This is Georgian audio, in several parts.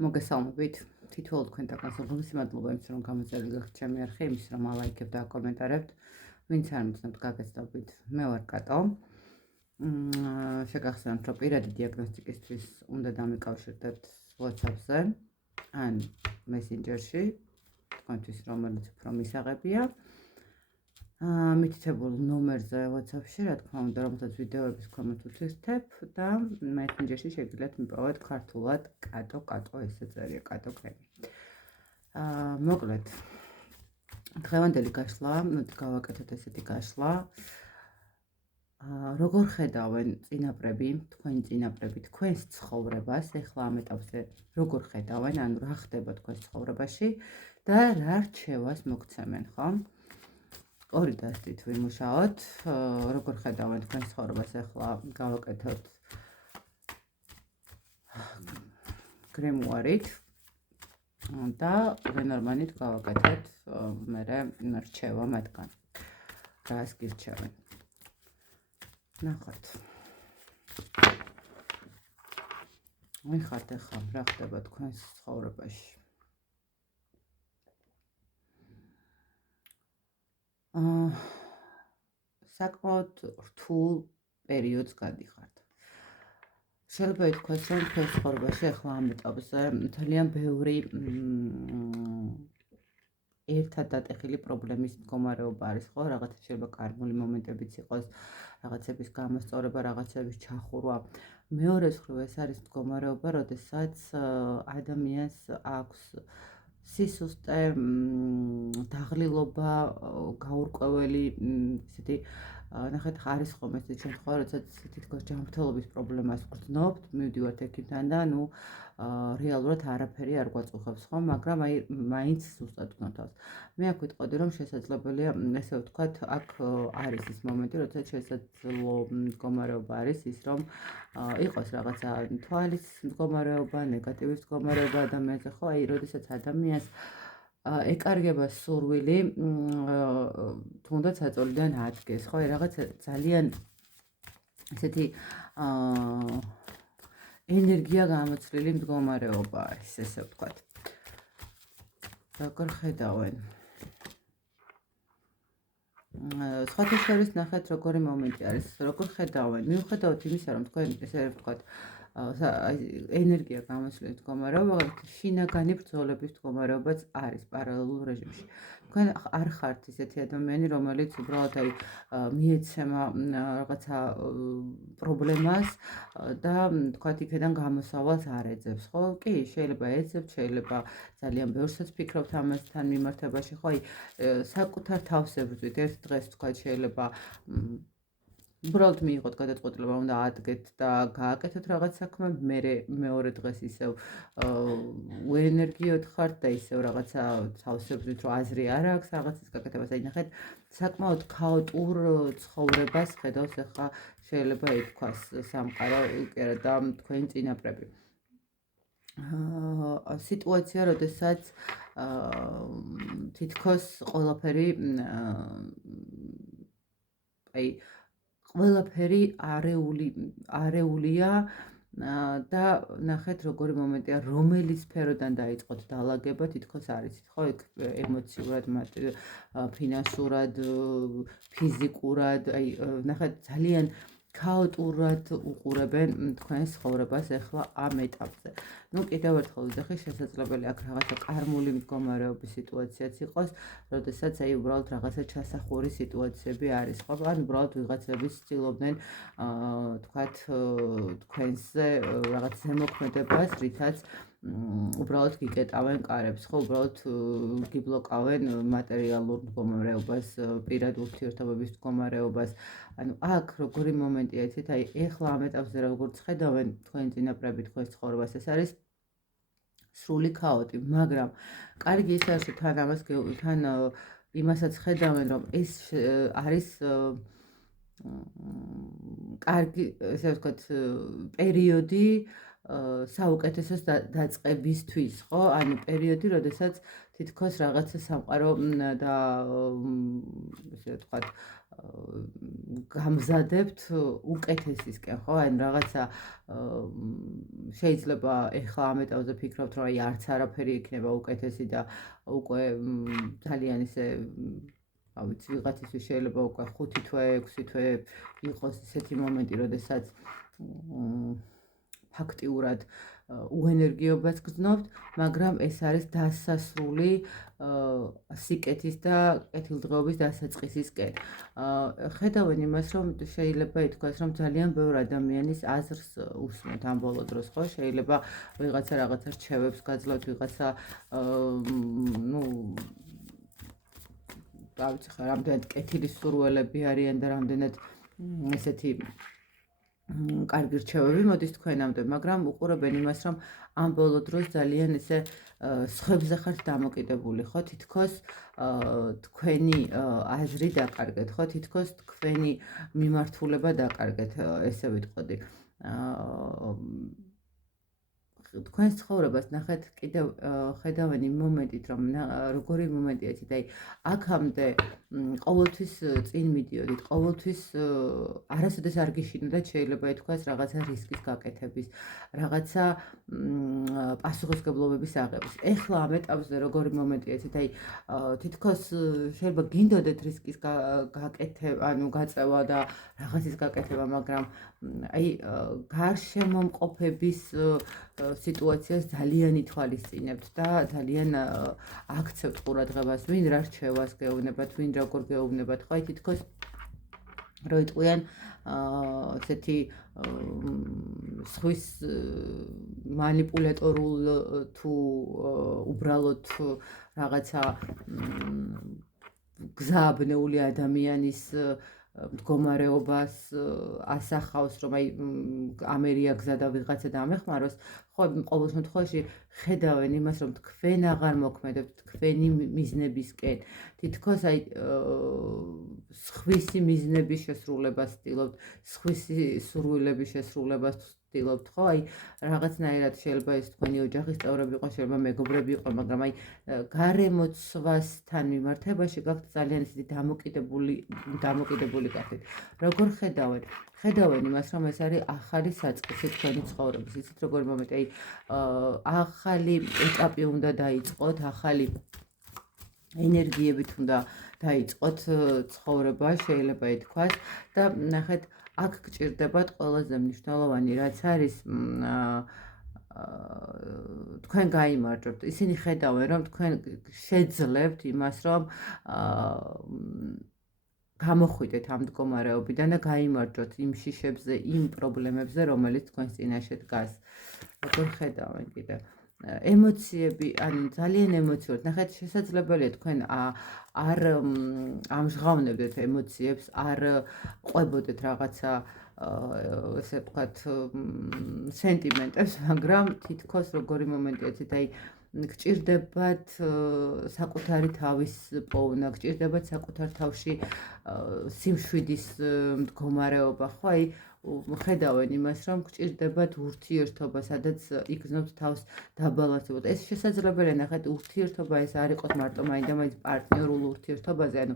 მოგესალმებით. თითოეულ თქვენთაგან სულ მადლობა იმის, რომ გამოწერილი გახდით ჩემი არხი, იმის, რომ ალაიქებთ და აკომენტარებთ. ვინც არ მიცნობთ, გაგეცდობით. მე ვარ კატო. შეგახსენებთ, რომ პირადი დიაგნოსტიკისთვის უნდა დამიკავშირდეთ WhatsApp-ზე ან Messenger-ში, თქვენთვის რომელიც უფრო მისაღებია. მითითებულ ნომერზე WhatsApp-ში, რა თქმა უნდა, რომელსაც ვიდეოების ქვემოთ ვთვისებ და Messenger-ში შეგიძლიათ მიპოვოთ ქართულად კატო ესე წერია კატო კრემი. მოკლედ დღევანდელი გაშლა, გავაკეთოთ ესეთი გაშლა. როგორ ხედავენ წინაპრები, თქვენი წინაპრები თქვენს ცხოვრებას, ეხლა ამ ეტაპზე როგორ ხედავენ, ანუ რა ხდება თქვენს ცხოვრებაში და რა რჩევას მოგცემენ, ხო? ორი დასტით ვიმუშაოთ, როგორ ხედავენ თქვენს ცხოვრებას, ეხლა გავაკეთოთ გრემუარით და ლენორმანით გავაკეთოთ მერე რჩევა მათგან. რას გირჩევენ? ნახოთ. მიხართ ეხლა რა ხდება თქვენს ცხოვრებაში. საკმაოდ რთულ პერიოდს გადიხართ. შეიძლება ითქვას, რომ თქვენს ცხოვრებაში ეხლა ამ ეტაპზე ძალიან ბევრი ერთად დატეხილი პრობლემის მდგომარეობა არის, ხო? რაღაცა შეიძლება კარგული მომენტებიც იყოს, რაღაცების გამოსწორება, რაღაცების ჩახურვა. მეორე მხრივ ეს არის მდგომარეობა, როდესაც ადამიანს აქვს სისუსტე, დაღლილობა, გაურკვეველი, ისეთი ნახეთ, არის ხომ ესეთი შემთხვევა, როდესაც თითქოს ჯანმრთელობის პრობლემას ვგრძნობთ, მივდივართ ექიმთან და რეალურად არაფერი არ გვაწუხებს, ხო, მაგრამ მაინც ზუსტად გნოთავს. მე აქ ვიტყოდი, რომ შესაძლებელია, ესე ვთქვათ, აქ არის ის მომენტი, როდესაც შესაძლო მდგომარეობა არის ის, რომ იყოს რაღაცა თვალის მდგომარეობა, ნეგატივის მდგომარეობა ადამიანზე, ხო, აი, როდესაც ადამიანს ეკარგება სურვილი, თუნდაც საწოლიდან ადგეს, ხო, რაღაც ძალიან ესეთი ენერგია გამოცვლილი მდგომარეობა არის, ესე ვთქვათ. როგორ ხედავენ? სხვათა შორის ნახეთ, როგორი მომენტი არის, როგორ ხედავენ? მიუხედავად იმისა, რომ თქვენ ესე ვთქვათ, ენერგია გამოსვლილი მდგომარეობა, შინაგანი ბრძოლების მდგომარეობაც არის პარალელურ რეჟიმში. თქვენ არ ხართ ისეთი ადამიანი, რომელიც უბრალოდ მიეცემა რაღაცა პრობლემას და თქვათ იქიდან გამოსავალს არ ეძებს, ხო? კი, შეიძლება ეძებთ, შეიძლება ძალიან ბევრსაც ფიქრობთ ამასთან მიმართებაში, ხო? საკუთარ თავს ებრძვით, ერთ დღეს თქვათ შეიძლება უბრალოდ მიიღოთ გადაწყვეტილება, უნდა ადგეთ და გააკეთოთ რაღაც საქმე, მერე მეორე დღეს ისევ უენერგიოდ ხართ და ისევ რაღაცა თავს ებრძვით, რომ აზრი არ აქვს რაღაცის გაკეთებას. აი ნახეთ, საკმაოდ ქაოტურ ცხოვრებას ხედავს ახლა შეიძლება ითქვას სამყარო და თქვენი წინაპრები. სიტუაცია, როდესაც თითქოს ყველაფერი ყველაფერი არეულია და ნახეთ როგორი მომენტია, რომელი სფეროდან დაიწყოთ დალაგება, თითქოს არის, ხო, ემოციურად, ფინანსურად, ფიზიკურად, აი ნახეთ ძალიან ქაოტურად უყურებენ თქვენს ცხოვრებას ეხლა ამ ეტაპზე. კიდევ ერთხელ ვიძახი, შესაძლებელია აქ რაღაცა კარმული მდგომარეობის სიტუაციაც იყოს, როდესაც აი უბრალოდ რაღაცა ჩასახური სიტუაციები არის, ხო? ან უბრალოდ ვიღაცები ცდილობდნენ თქვათ თქვენზე რაღაც ზემოქმედებას, რითაც უბრალოდ გიკეტავენ კარებს, ხო, უბრალოდ გიბლოკავენ მატერიალურ მდგომარეობას, პირად ურთიერთობების მდგომარეობას. ანუ აქ როგორი მომენტია, იცით, აი ეხლა ამ ეტაპზე როგორც ხედავენ თქვენი წინაპრები თქვენს ცხოვრებას, ეს არის სრული ქაოტი, მაგრამ კარგი ის არის, თან ამას თან იმასაც ხედავენ, რომ ეს არის კარგი, ესე ვთქვათ, პერიოდი, საუკეთესოს დაწყებისთვის, ხო? ანუ პერიოდი, როდესაც თითქოს რაღაცა სამყარო და ესე ვთქვათ, გამზადებთ უკეთესისკენ, ხო? ან რაღაცა შეიძლება ეხლა ამ ეტაპზე ფიქრობთ, რომ აი არც არაფერი იქნება უკეთესი და უკვე ძალიან ისე ავიც ვიღაცისთვის შეიძლება უკვე 5 თვე, 6 თვე იყოს ისეთი მომენტი, როდესაც ფაქტიურად უენერგიობას გრძნობთ, მაგრამ ეს არის დასასრული სიკეთის და კეთილდღეობის დასაწყისისკენ. ხედავენ იმას, რომ შეიძლება ითქვას, რომ ძალიან ბევრ ადამიანის აზრს უსმენთ ამ ბოლო დროს, ხო? შეიძლება ვიღაცა რაღაცა რჩევებს გაძლევთ, ვიღაცა ნუ რა ვიცი ხა, რამდენად კეთილი სურვილები არიან და რამდენად ესეთი კარგი რჩევები მოდის თქვენამდე, მაგრამ უყურებენ იმას, რომ ამ ბოლო დროს ძალიან ესე სხვებზე ხართ დამოკიდებული, ხო? თითქოს თქვენი აზრი დაკარგეთ, ხო? თითქოს თქვენი მიმართულება დაკარგეთ, ესე ვიტყოდი. თქვენს ცხოვრებას ნახეთ კიდევ ხედავენ იმ მომენტით, რომ როგორი მომენტია იცით, აი აქამდე ყოველთვის წინ მიდიოდით, ყოველთვის არასოდეს არ გიშინოდათ, შეიძლება ითქვას, რაღაცა რისკის გაკეთების, რაღაცა პასუხისმგებლობების აღების. ეხლა ამ ეტაპზე როგორი მომენტია იცით, აი თითქოს შეიძლება გინდოდეთ რისკის გაკეთება, ანუ გაწევა და რაღაცის გაკეთება, მაგრამ აი გარშემომყოფების სიტუაციას ძალიან ითვალისწინებთ და ძალიან აქცევთ ყურადღებას, ვინ რა რჩევას გეუბნებათ, ვინ როგორ გეუბნებათ, ხო? აი თითქოს რო იტყვიან ესეთი სხვის მანიპულატორულ თუ უბრალოდ რაღაცა გზააბნეული ადამიანის მდგომარეობას ასახავს, რომ აი ამერია გზა და ვიღაცა დამეხმაროს, ხო, ყოველ შემთხვევაში ხედავენ იმას, რომ თქვენ აღარ მოქმედებთ თქვენი მიზნებისკენ, თითქოს აი სხვისი მიზნების შესრულებას ცდილობთ, სხვისი სურვილების შესრულებას ვცდილობთ, ხო? აი რაღაცნაირად შეიძლება ეს თქვენი ოჯახის წევრები იყო, შეიძლება მეგობრები იყო, მაგრამ აი გარემოცვასთან მიმართებაში გაქვთ ძალიან ისეთი დამოკიდებული გახდით. როგორ ხედავენ? ხედავენ იმას, რომ ეს არის ახალი საწყისი თქვენი ცხოვრების. იცით როგორი მომენტი, აი ახალი ეტაპი უნდა დაიწყოთ, ახალი ენერგიებით უნდა დაიწყოთ ცხოვრება, შეიძლება ითქვას და ნახეთ, აქ გჭირდებათ ყველაზე მნიშვნელოვანი, რაც არის თქვენ გაიმარჯვებთ. ისინი ხედავენ, რომ თქვენ შეძლებთ იმას, რომ გამოხვიდეთ ამ მდგომარეობიდან და გაიმარჯვოთ იმ შიშებზე, იმ პრობლემებზე, რომელიც თქვენს წინაშე დგას. როგორ ხედავენ კიდევ? ემოციები, ანუ ძალიან ემოციურად. ნახეთ, შესაძლებელია თქვენ არ ამჟღავნებდეთ ემოციებს, არ ყვებოდეთ რაღაცა ესე ვთქვათ სენტიმენტებს, მაგრამ თითქოს როგორი მომენტია იცით, აი გჭირდებათ საკუთარი თავის პოვნა, გჭირდებათ საკუთარ თავში სიმშვიდის მდგომარეობა, ხო? აი ხედავენ იმას, რომ გჭირდებათ ურთიერთობა, სადაც იგრძნობთ თავს დაბალანსებად. ეს შესაძლებელია, ნახეთ, ურთიერთობა ეს არ იყოს მარტო მაინდა-მაინც პარტნიორულ ურთიერთობაზე, ანუ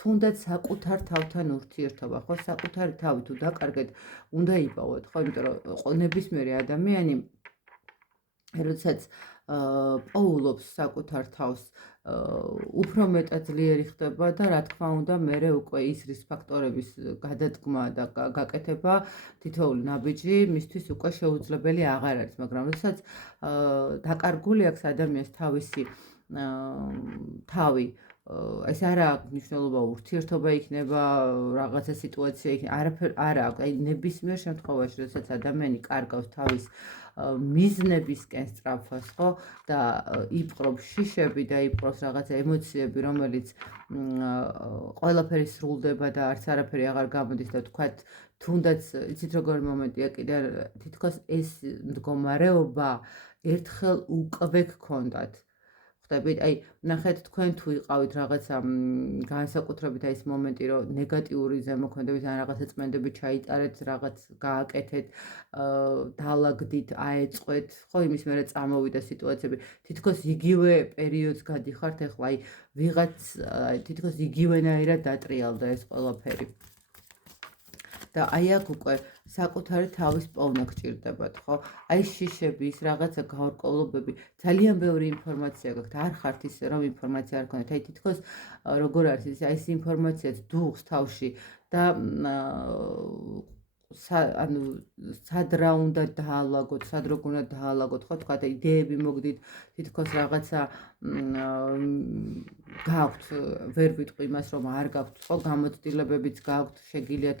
თუნდაც საკუთარ თავთან ურთიერთობა, ხო? საკუთარი თავი თუ დაკარგეთ, უნდა იპოვოთ, ხო? იმიტომ რომ ნებისმიერი ადამიანი როდესაც პოულობს საკუთარ თავს, უფრო მეტად ძლიერი ხდება და რა თქმა უნდა, მერე უკვე ის რისკ ფაქტორების გადადგმა და გაკეთება თითოეული ნაბიჯი მისთვის უკვე შეუძლებელი აღარ არის, მაგრამ როდესაც დაკარგული აქვს ადამიანს თავისი თავი, ეს არა აქვს მნიშვნელობა ურთიერთობა იქნება, რაღაცა სიტუაცია იქნება, არაფერ არ აქვს. აი ნებისმიერ შემთხვევაში, როდესაც ადამიანი კარგავს თავის მიზნებისკენ სწრაფას, ხო? და იპყრობს შიშები და იპყრობს რაღაცა ემოციები, რომელიც ყველაფერი სრულდება და არც არაფერი აღარ გამოდის და თქვათ, თუნდაც იცით როგორი მომენტია კიდე თითქოს ეს მდგომარეობა ერთხელ უკვე გქონდათ. ხდებით, აი, ნახეთ თქვენ თუ იყავით რაღაცა განსაკუთრებით აი ეს მომენტი, რომ ნეგატიური ზემოქმედებით ან რაღაცა წმენდები ჩაიტარეთ, რაღაც გააკეთეთ, დაალაგდით, აეწყვეთ, ხო, იმის მერე წამოვიდა სიტუაციები. თითქოს იგივე პერიოდს გადიხართ, ეხლა აი ვიღაც თითქოს იგივენაირად დატრიალდა ეს ყველაფერი. და აი აქ უკვე საკუთარი თავის პოვნა გჭირდებათ, ხო? აი შიშები, ის რაღაცა გაურკვევლობები, ძალიან ბევრი ინფორმაცია გაქვთ, არ ხართ ისე, რომ ინფორმაცია არ გქონდეთ. აი თითქოს როგორ არის ის, აი ეს ინფორმაციაც დუღს თავში და ანუ სად რა უნდა დაალაგოთ, სად როგორ უნდა დაალაგოთ, ხო, თქვა და იდეები მოგდით, თითქოს რაღაცა გაქვთ, ვერ ვიტყვი იმას, რომ არ გაქვთ, ხო, გამოცდილებებიც გაქვთ, შეგიძლიათ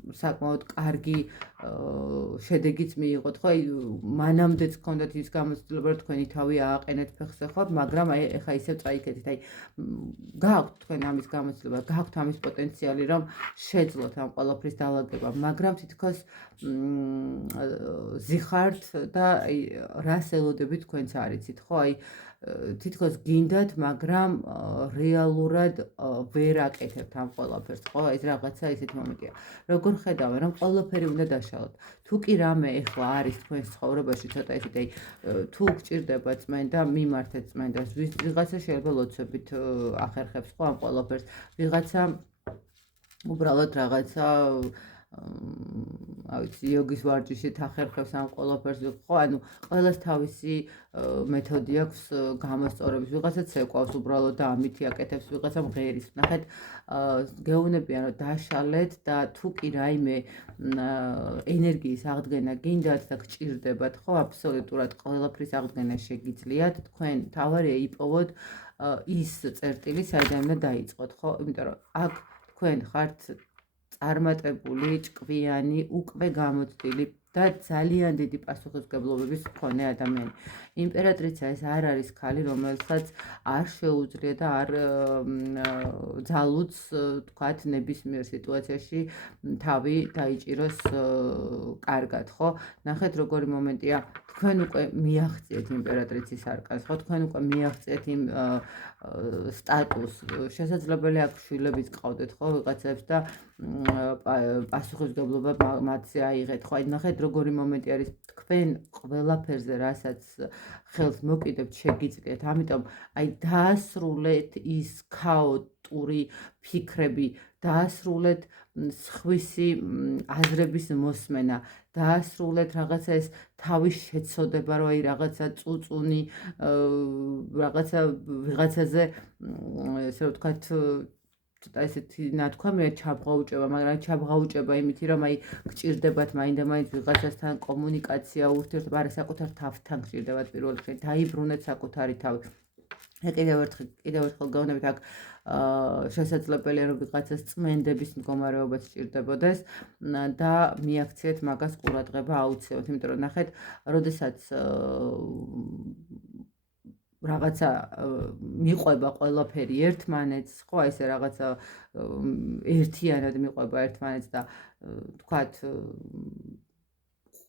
საკმაოდ კარგი შედეგიც მიიღოთ, ხო, აი მანამდეც გქონდათ ის გამოცდილება, რომ თქვენი თავი ააყენეთ ფეხზე, ხო, მაგრამ აი ეხა ისევ წაიქეთით, აი გაქვთ თქვენ ამის გამოცდილება, გაქვთ ამის პოტენციალი, რომ შეძლოთ ამ ყველაფრის დაალაგება, მაგრამ თითქოს ზიხართ და აი რას ელოდებით თქვენც არ იცით, ხო, აი თითქოს გინდათ, მაგრამ რეალურად ვერ აკეთებთ ამ ყველაფერს, ხო, ეს რაღაცა ისეთი მომენტია. როგორ ხედავენ, რომ ყველაფერი უნდა დაშალოთ. თუ კი რამე ეხლა არის თქვენს ცხოვრებაში ცოტა ისეთი, აი თუ გჭირდება წმენდა, მიმართეთ წმენდას. ვიღაცა შეიძლება ლოცვებით ახერხებს, ხო, ამ ყველაფერს. ვიღაცა უბრალოდ რაღაცა ავიცი იოგის ვარჯიშით ახერხებს ამ ყველაფერს, ხო, ანუ ყველას თავისი მეთოდი აქვს გამოსწორების, ვიღაცა ცეკვავს უბრალოდ და ამითი აკეთებს, ვიღაცა მღერის. ნახეთ, გეუბნებიან, რომ დაშალეთ და თუ კი რაიმე ენერგიის აღდგენა გინდათ და გჭირდებათ, ხო, აბსოლუტურად ყველაფრის აღდგენა შეგიძლიათ, თქვენ თავარია იპოვოთ ის წერტილი, საიდან უნდა დაიწყოთ, ხო, იმიტომ რომ აქ თქვენ ხართ წარმატებული, ჭკვიანი, უკვე გამოცდილი და ძალიან დიდი პასუხისმგებლობების მქონე ადამიანი. იმპერატრიცა ეს არ არის ქალი, რომელსაც არ შეუძლია და არ ძალუძს, თქვათ, ნებისმიერ სიტუაციაში თავი დაიჭიროს კარგად, ხო? ნახეთ, როგორი მომენტია, თქვენ უკვე მიაღწიეთ იმპერატრიცის არკანს, ხო? თქვენ უკვე მიაღწიეთ იმ სტატუსს, შესაძლებელია აქ შვილებიც გყავდეთ, ხო, ვიღაცებს და პასუხისმგებლობა მათზე აიღეთ, ხო, აი ნახეთ როგორი მომენტი არის, თქვენ ყველაფერზე, რასაც ხელს მოკიდებთ, შეგიძლიათ, ამიტომ აი დაასრულეთ ის ქაოტური ფიქრები, დაასრულეთ სხვისი აზრების მოსმენა, დაასრულეთ რაღაცა ეს თავის შეცოდება, რომ აი რაღაცა წუწუნი, რაღაცა ვიღაცაზე, ესე რომ ვთქვათ, ცოტა ესეთი ნათქვამია ჩაბღაუჭება, მაგრამ ჩაბღაუჭება იმითი, რომ აი გჭირდებათ მაინდა-მაინც ვიღაცასთან კომუნიკაცია, ურთიერთობა, არა საკუთარ თავთან გჭირდებათ პირველ რიგში, დაიბრუნეთ საკუთარი თავი. კიდევ ერთხელ გეუბნებით, აქ შესაძლებელია, რომ ვიღაცას წმენდების მდგომარეობაც სჭირდებოდეს და მიაქციეთ მაგას ყურადღება აუცილებლად, იმიტომ რომ ნახეთ, როდესაც რაღაცა მიყვება ყველაფერი ერთმანეთს, ხო, ესე რაღაცა ერთიანად მიყვება ერთმანეთს და თქვათ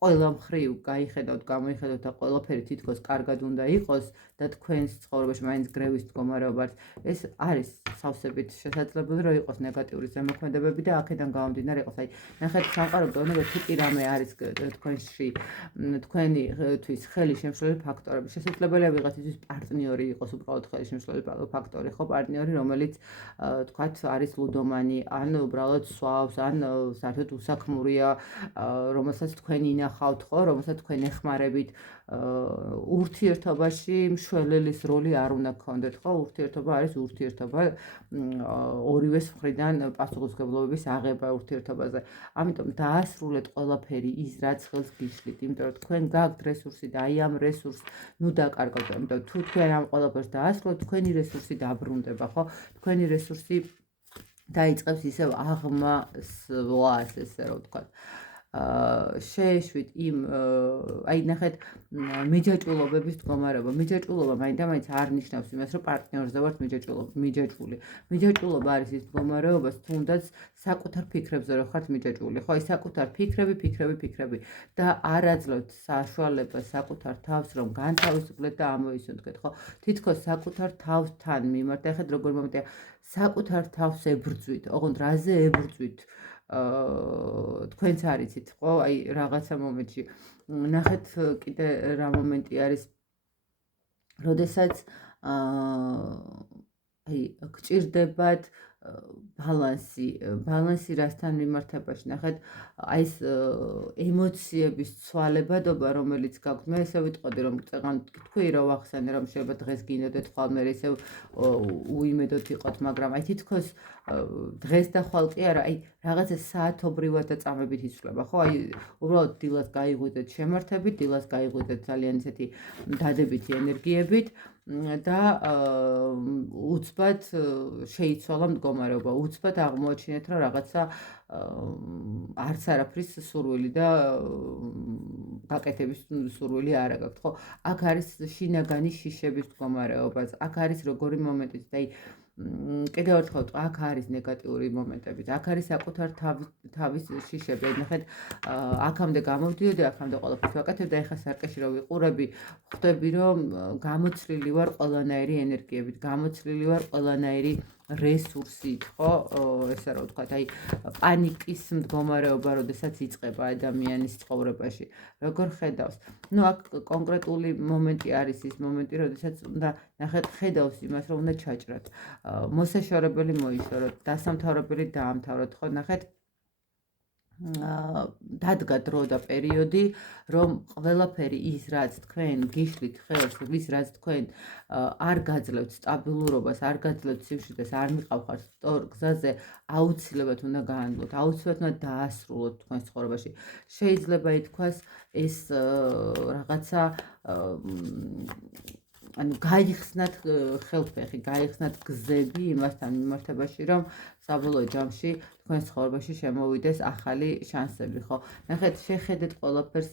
ყველა მხრივ გაიხედავთ, გამოიხედავთ და ყველაფერი თითქოს კარგად უნდა იყოს და თქვენს ცხოვრებაში მაინც გრევის მდგომარეობა არის. ეს არის სავსებით შესაძლებელი, რომ იყოს ნეგატიური ზემოქმედებები და აქედან გამომდინარე იყოს. აი, ნახეთ, სამყარო გეუბნება, თუ კი რამე არის თქვენში, თქვენთვის ხელი შემშლელი ფაქტორები. შესაძლებელია ვიღაცისთვის პარტნიორი იყოს უბრალოდ ხელი შემშლელი ფაქტორი, ხო, პარტნიორი, რომელიც თქვათ არის ლუდომანი, ან უბრალოდ სვავს, ან საერთოდ უსაქმურია, რომელსაც თქვენ ინახავთ, ხო, რომელსაც თქვენ ეხმარებით, ურთიერთობაში მშველელის როლი არ უნდა გქონდეთ, ხო, ურთიერთობა არის ურთიერთობა, ორივეს მხრიდან პასუხისმგებლობების აღება ურთიერთობაზე. ამიტომ დაასრულეთ ყველაფერი ის, რაც ხელს გიშლით, იმიტომ რომ თქვენ გაქვთ რესურსი და აი ამ რესურსს ნუ დაკარგავთ, იმიტომ თუ თქვენ ამ ყველაფერს დაასრულეთ, თქვენი რესურსი დაბრუნდება, ხო? თქვენი რესურსი დაიწყებს ისევ აღმასვლას, ესე რომ ვთქვათ. შეეშვით იმ აი ნახეთ მიჯაჭვულობების მდგომარეობა. მიჯაჭვულობა მაინდა-მაინც არ ნიშნავს იმას, რომ პარტნიორზე ვართ მიჯაჭვული. მიჯაჭვულობა არის ის მდგომარეობა, თუნდაც საკუთარ ფიქრებზე რო ხართ მიჯაჭვული. ხო, აი საკუთარ ფიქრები და არ აძლევთ საშუალებას საკუთარ თავს რომ განთავისუფლეთ და ამოისუნთქეთ, ხო? თითქოს საკუთარ თავთან მიმართ. ეხლა როგორ მომენტია საკუთარ თავს ებრძვით, ოღონდ რაზე ებრძვით? თქვენც არიცით, ხო? აი რაღაცა მომენტში. ნახეთ კიდე რა მომენტი არის, როდესაც აი გჭირდებათ ბალანსი რასთან მიმართებაში. ნახეთ აი ეს ემოციების ცვალებადობა, რომელიც გაქვთ. მე ესე ვიტყოდი, რომ თქვი რა ვახსენე, რომ შეიძლება დღეს გინდოდეთ, ხვალ მე ესე უიმედოთ იყოთ, მაგრამ აი თითქოს დღეს და ხვალ კი არა, აი რაღაცა საათობრივად და წამებით იცვლება, ხო? აი უბრალოდ დილას გაიღვიძეთ შემართებით, დილას გაიღვიძეთ ძალიან ისეთი დადებითი ენერგიებით და უცბად შეიცვალა მდგომარეობა. უცბად აღმოაჩინეთ, რომ რაღაცა არც არაფრის სურვილი და გაკეთების სურვილი არ აქვს, ხო? აქ არის შინაგანი შიშების მდგომარეობაც. აქ არის როგორი მომენტიც და აი კიდევ ერთხელ აქ არის ნეგატიური მომენტები. აქ არის საკუთარ თავის შიშები. ნახეთ, აქამდე გამოვდიოდი, აქამდე ყველაფერს ვაკეთებ და ეხლა სარკეში რო ვიყურები, ხვდები რომ გამოცლილი ვარ ყველანაირი ენერგიებით, გამოცლილი ვარ ყველანაირი რესურსით, ხო? ესე რა ვთქვათ, აი პანიკის მდგომარეობა, როდესაც იწყება ადამიანის ცხოვრებაში. როგორ ხედავს? ნუ აქ კონკრეტული მომენტი არის ის მომენტი, როდესაც უნდა ნახეთ ხედავს იმას, რომ უნდა ჩაჭრათ. მოსაშორებელი მოიშოროთ, დასამთავრებელი დაამთავროთ, ხო? ნახეთ დადგა დრო და პერიოდი, რომ ყველაფერი ის, რაც თქვენ გიშლით ხელს, ის რაც თქვენ არ გაძლევთ სტაბილურობას, არ გაძლევთ სივრცეს, არ მიყავხართ სწორ გზაზე, აუცილებლად უნდა გაანადგუროთ, აუცილებლად უნდა დაასრულოთ თქვენს ცხოვრებაში. შეიძლება ითქვას ეს რაღაცა ანუ გაიხსნათ ხელფეხი, გაიხსნათ გზები იმასთან მიმართებაში, რომ საბოლოო ჯამში თქვენს ცხოვრებაში შემოვიდეს ახალი შანსები, ხო? ნახეთ, შეხედეთ ყველაფერს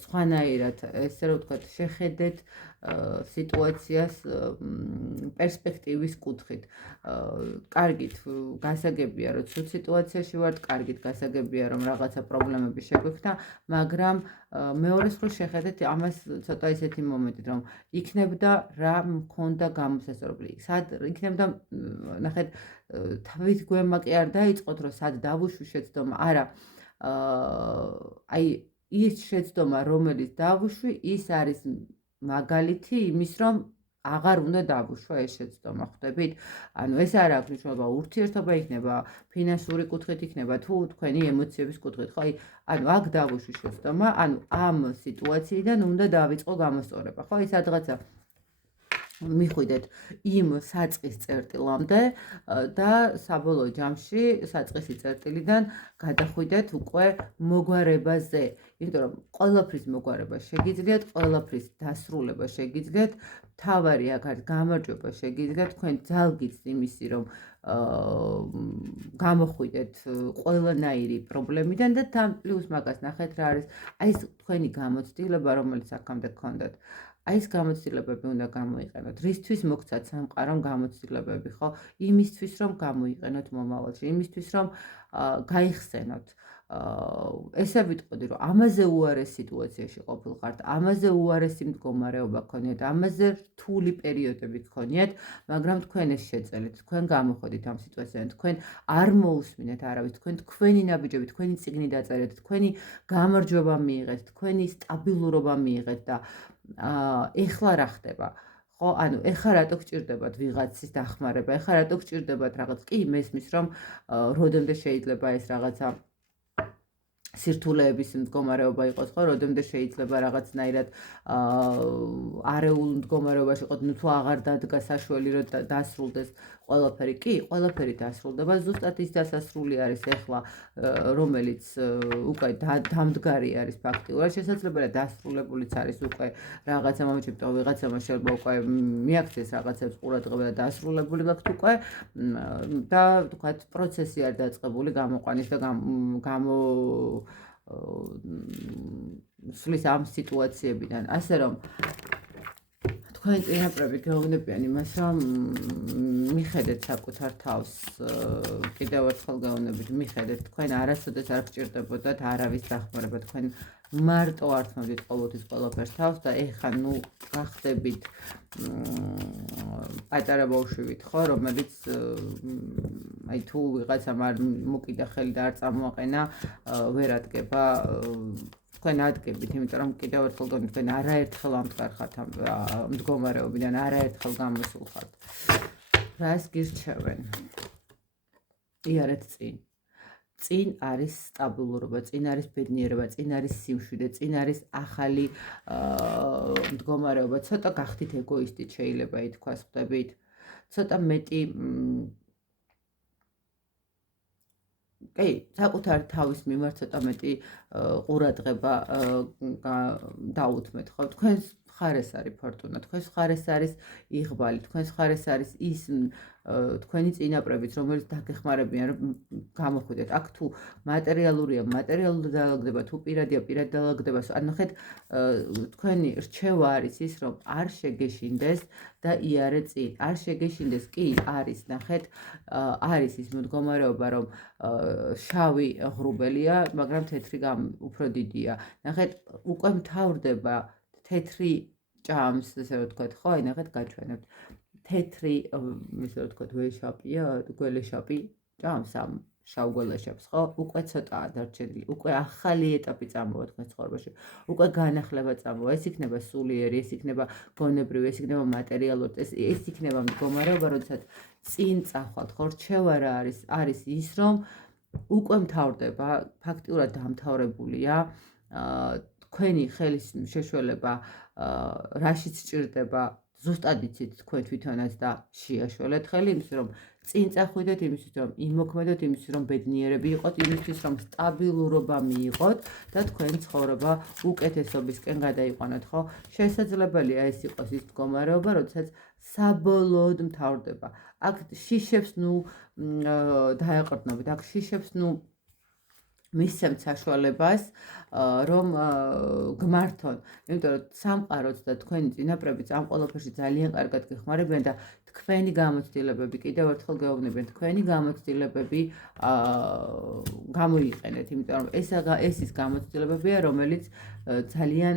სხვანაირად, ესე რომ ვთქვათ, შეხედეთ სიტუაციას პერსპექტივის კუთხით. კარგით, გასაგებია, რომ ცუდ სიტუაციაში ვართ, კარგით, გასაგებია, რომ რაღაცა პრობლემები შეგვექნა, მაგრამ მეორეს მხრივ შეხედეთ ამას ცოტა ისეთი მომენტით, რომ იქნებდა რა მქონდა გამოსასწორებელი. სად იქნებდა, ნახეთ, თავით გვემა კი არ დაიწყოთ, რომ სად დავუშვი შეცდომა, არა. აი ის შეცდომა, რომელიც დავუშვი, ის არის მაგალითი იმის, რომ აღარ უნდა დავუშვა ეს შეცდომა, ხვდებით? ანუ ეს არ აქვს მნიშვნელობა, ურთიერთობა იქნება, ფინანსური კუთხით იქნება, თუ თქვენი ემოციების კუთხით, ხო? ანუ აქ დავუშვი შეცდომა, ანუ ამ სიტუაციიდან უნდა დავიწყო გამოსწორება, ხო? ის რაღაცა მიხვიდეთ იმ საწყის წერტილამდე და საბოლოო ჯამში საწყისი წერტილიდან გადახვიდეთ უკვე მოგვარებაზე. იმიტომ რომ ყველაფრის მოგვარება შეგიძლიათ, ყველაფრის დასრულება შეგიძლიათ, თავარი აქ არის გამარჯვება შეგიძლიათ, თქვენ ძალგით იმისი რომ გამოხვიდეთ ყველანაირი პრობლემიდან და თან პლუს მაგას ნახეთ რა არის აი ეს თქვენი გამოცდილება, რომელიც აქამდე გქონდათ. აი ეს გამოცდილებები უნდა გამოიყენოთ. რისთვის მოგცათ სამყარომ გამოცდილებები, ხო? იმისთვის რომ გამოიყენოთ მომავალში, იმისთვის რომ გაიხსენოთ. ესე ვიტყოდი, რომ ამაზე უარეს სიტუაციაში ყოფილიყართ, ამაზე უარესი მდგომარეობა გქონიათ, ამაზე რთული პერიოდები გქონიათ, მაგრამ თქვენ ეს შეწელით, თქვენ გამოходით ამ სიტუაციიდან, თქვენ არ მოусმინეთ არავის, თქვენ თქვენი ნაბიჯები, თქვენი წიგნი დაწერეთ, თქვენი გამარჯვება მიიღეთ, თქვენი სტაბილურობა მიიღეთ და ეხლა რა ხდება? ხო, ანუ ეხლა რატო გჭირდებათ ვიღაცის დახმარება? ეხლა რატო გჭირდებათ რაღაც? კი, მესმის რომ როდემდე შეიძლება ეს რაღაცა სირთულეების მდგომარეობა იყოს, ხო, როდემდე შეიძლება რაღაცნაირად არეულ მდგომარეობაში იყოთ, ნუ თუ აღარ დადგა საშველი რომ დასრულდეს ყველაფერი. კი, ყველაფერი დასრულდება, ზუსტად ის დასასრული არის ეხლა, რომელიც უკვე დამდგარი არის ფაქტიურად, შესაძლებელია დასრულებულიც არის უკვე რაღაცა მომენტში, ვიღაცამ შეიძლება უკვე მიაქცეს რაღაცებს ყურადღება და დასრულებული გაქვთ უკვე და თქვათ პროცესი არ დაწყებული გამოყვანის და სulis ამ სიტუაციებიდან, ასე რომ თქვენ წინაპრები გეუბნებიან იმას, რომ მიხედეთ საკუთარ თავს, კიდევ ერთხელ გეუბნებით, მიხედეთ, თქვენ არასოდეს არ გჭირდებოდათ არავის დახმარება, თქვენ მარტო ართმევდით ყოველთვის ყველაფერს თავს და ეხლა გახდებით პატარა ბავშვივით, ხო, რომელიც აი თუ ვიღაცამ არ მოკიდა ხელი და არ წამოაყენა, ვერ ადგება თქვენ ადგებით, იმიტომ რომ კიდევ ერთხელ გონი თქვენ არაერთხელ ამდგარ ხართ ამ მდგომარეობიდან, არაერთხელ გამოსულ ხართ. რას გირჩევენ? იარეთ წინ. წინ არის სტაბილურობა, წინ არის ბედნიერება, წინ არის სიმშვიდე, წინ არის ახალი მდგომარეობა. ცოტა გახდით ეგოისტი შეიძლება ითქვას, ხვდებით? ცოტა მეტი კი, საკუთარ თავის მიმართ ცოტა მეტი ყურადღება დაუთმეთ, ხო? თქვენს მხარეს არის ფორტუნა, თქვენს მხარეს არის იღბალი, თქვენს მხარეს არის ის თქვენი წინაპრებიც, რომელიც დაგეხმარებიან, რომ გამოხვიდეთ. აქ თუ მატერიალურია, მატერიალური დაალაგდება, თუ პირადია, პირად დაალაგდება. ნახეთ, თქვენი რჩევა არის ის, რომ არ შეგეშინდეს და იარე წინ. არ შეგეშინდეს, კი, არის, ნახეთ, არის ის მდგომარეობა, რომ შავი ღრუბელია, მაგრამ თეთრი უფრო დიდია. ნახეთ, უკვე მთავრდება თეთრი ჭამს, ესე რომ ვთქვათ, ხო, აი ნახეთ, გაჩვენებთ. თეთრი, ესე რომ ვთქვათ, ვეშაპია, გველეშაპი ჭამს ამ შავ გველეშაპს, ხო? უკვე ცოტაა დარჩენილი, უკვე ახალი ეტაპი წამოვა თქვენ ცხოვრებაში, უკვე განახლება წამოვა, ეს იქნება სულიერი, ეს იქნება გონებრივი, ეს იქნება მატერიალური, ეს იქნება მდგომარეობა, როდესაც წინ წახვალთ, ხო? რჩევა რა არის ის, რომ უკვე მთავრდება, ფაქტიურად დამთავრებულია თქვენი ხელის შეშველება, რაშიც სჭირდება, ზუსტად იცით თქვენ თვითონაც და შეაშველეთ ხელი, იმისთვის რომ წინ წახვიდეთ, იმისთვის რომ იმოქმედოთ, იმისთვის რომ ბედნიერები იყოთ, იმისთვის რომ სტაბილურობა მიიღოთ და თქვენი ცხოვრება უკეთესობისკენ გადაიყვანოთ, ხო? შესაძლებელია ეს იყოს ის მდგომარეობა, როდესაც საბოლოოდ მთავრდება. აქ შიშებს დაეყრდნობით, აქ შიშებს მისცემთ საშუალებას, რომ გმართონ, იმიტომ რომ სამყაროც და თქვენი წინაპრებიც ამ ყველაფერში ძალიან კარგად გეხმარებიან და თქვენი გამოცდილებები, კიდევ ერთხელ გეუბნებიან, თქვენი გამოცდილებები გამოიყენეთ, იმიტომ რომ ეს ის გამოცდილებებია, რომელიც ძალიან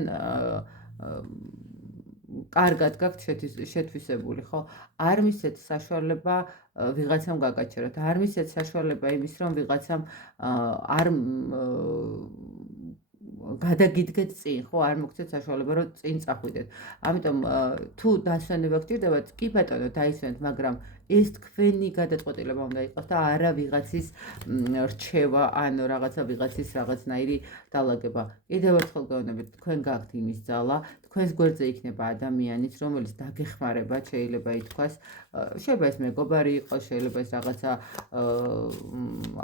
კარგად გაქვთ შეთვისებული, ხო? არ მისცეთ საშუალება ვიღაცამ გაგაჩეროთ, არ მისცეთ საშუალება იმის, რომ ვიღაცამ არ გადაგიდგეთ წინ, ხო? არ მოგცეთ საშუალება, რომ წინ წახვიდეთ. ამიტომ თუ დასვენება გჭირდებათ, კი ბატონო, დაისვენეთ, მაგრამ ეს თქვენი გადაწყვეტილება უნდა იყოს და არა ვიღაცის რჩევა, ან რაღაცა ვიღაცის რაღაცნაირი დალაგება. კიდევ ერთხელ გეუბნებით, თქვენ გაქვთ იმის ძალა, თქვენს გვერდზე იქნება ადამიანიც, რომელიც დაგეხმარებათ, შეიძლება ითქვას, შეიძლება ეს მეგობარი იყოს, შეიძლება ეს რაღაცა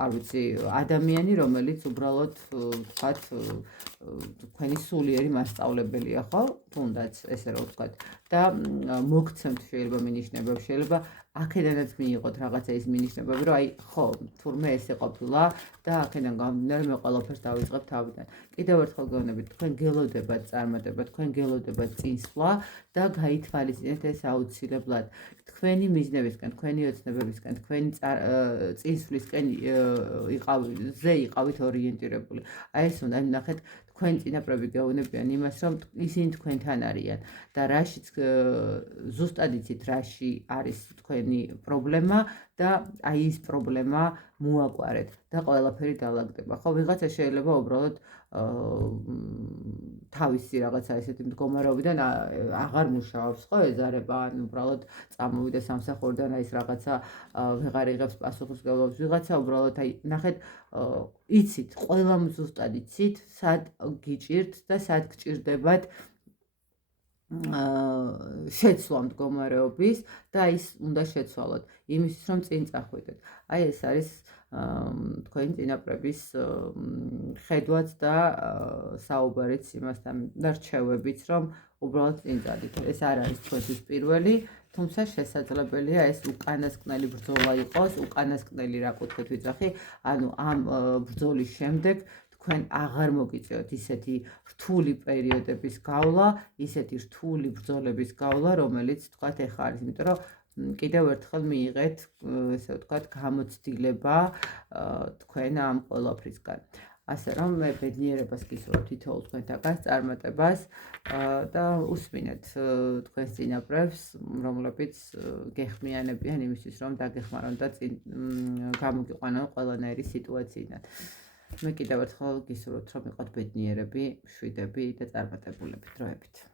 არ ვიცი, ადამიანი, რომელიც უბრალოდ ვთქვათ, თქვენი სულიერი მასწავლებელია, ხო? თუნდაც ესე რომ ვთქვათ და მოგცემთ შეიძლება მინიშნებები, შეიძლება აქედანაც მიიღოთ რაღაცა ის მინიშნებები, რომ აი, ხო, თურმე ესე ყოფილა და აქედან გამომდინარე მე ყველაფერს დავიწყებ თავიდან. კიდევ ერთხელ გეუბნებით, თქვენ გელოდებათ წარმატება, თქვენ გელოდებათ წინსვლა და გაითვალისწინეთ ეს აუცილებლად. თქვენი მიზნებისკენ, თქვენი ოცნებებისკენ, თქვენი წინსვლისკენ იყავით ორიენტირებული. აი ეს უნდა ნახეთ, თქვენ წინაპრები გეუბნებიან იმას, რომ ისინი თქვენთან არიან და რაშიც ზუსტად იცით, რაში არის თქვენი პრობლემა და აი ეს პრობლემა მოაკვარეთ და ყველაფერი დაალაგდება. ხო, ვიღაცა შეიძლება უბრალოდ თავისი რაღაცა ესეთი მდგომარეობიდან აღარ მუშაობს, ხო, ეზარება, ან უბრალოდ წამოვიდა სამსახურიდან, აი ეს რაღაცა ვეღარ იღებს პასუხისმგებლობას, ვიღაცა უბრალოდ აი ნახეთ, იცით, ყველა ზუსტად იცით, სად გიჭირთ და სად გჭირდებათ შეცვლა მდგომარეობის და ის უნდა შეცვალოთ, იმისთვის რომ წინ წახვიდეთ. აი ეს არის თქვენი წინაპრების ხედვაც და საუბარიც იმასთან და რჩევებიც, რომ უბრალოდ წინ წადით. ეს არ არის თქვენთვის პირველი, თუმცა შესაძლებელია ეს უკანასკნელი ბრძოლა იყოს, უკანასკნელი რა კუთხით ვიძახი, ანუ ამ ბრძოლის შემდეგ თქვენ აღარ მოგიწევთ ისეთი რთული პერიოდების გავლა, ისეთი რთული ბრძოლების გავლა, რომელიც თქვათ ეხლა არის, იმიტომ რომ კიდევ ერთხელ მიიღეთ, ესე ვთქვათ, გამოცდილება თქვენ ამ ყველაფრისგან. ასე რომ მე ბედნიერებას გისურვებ თითოეულ თქვენთაგანს წარმატებას და უსმინეთ თქვენს წინაპრებს, რომლებიც გეხმიანებიან იმისთვის, რომ დაგეხმარონ და გამოგიყვანონ ყველანაირი სიტუაციიდან. მე კიდევ ერთხელ გისურვებთ, რომ იყოთ ბედნიერები, მშვიდები და წარმატებულები დროებით.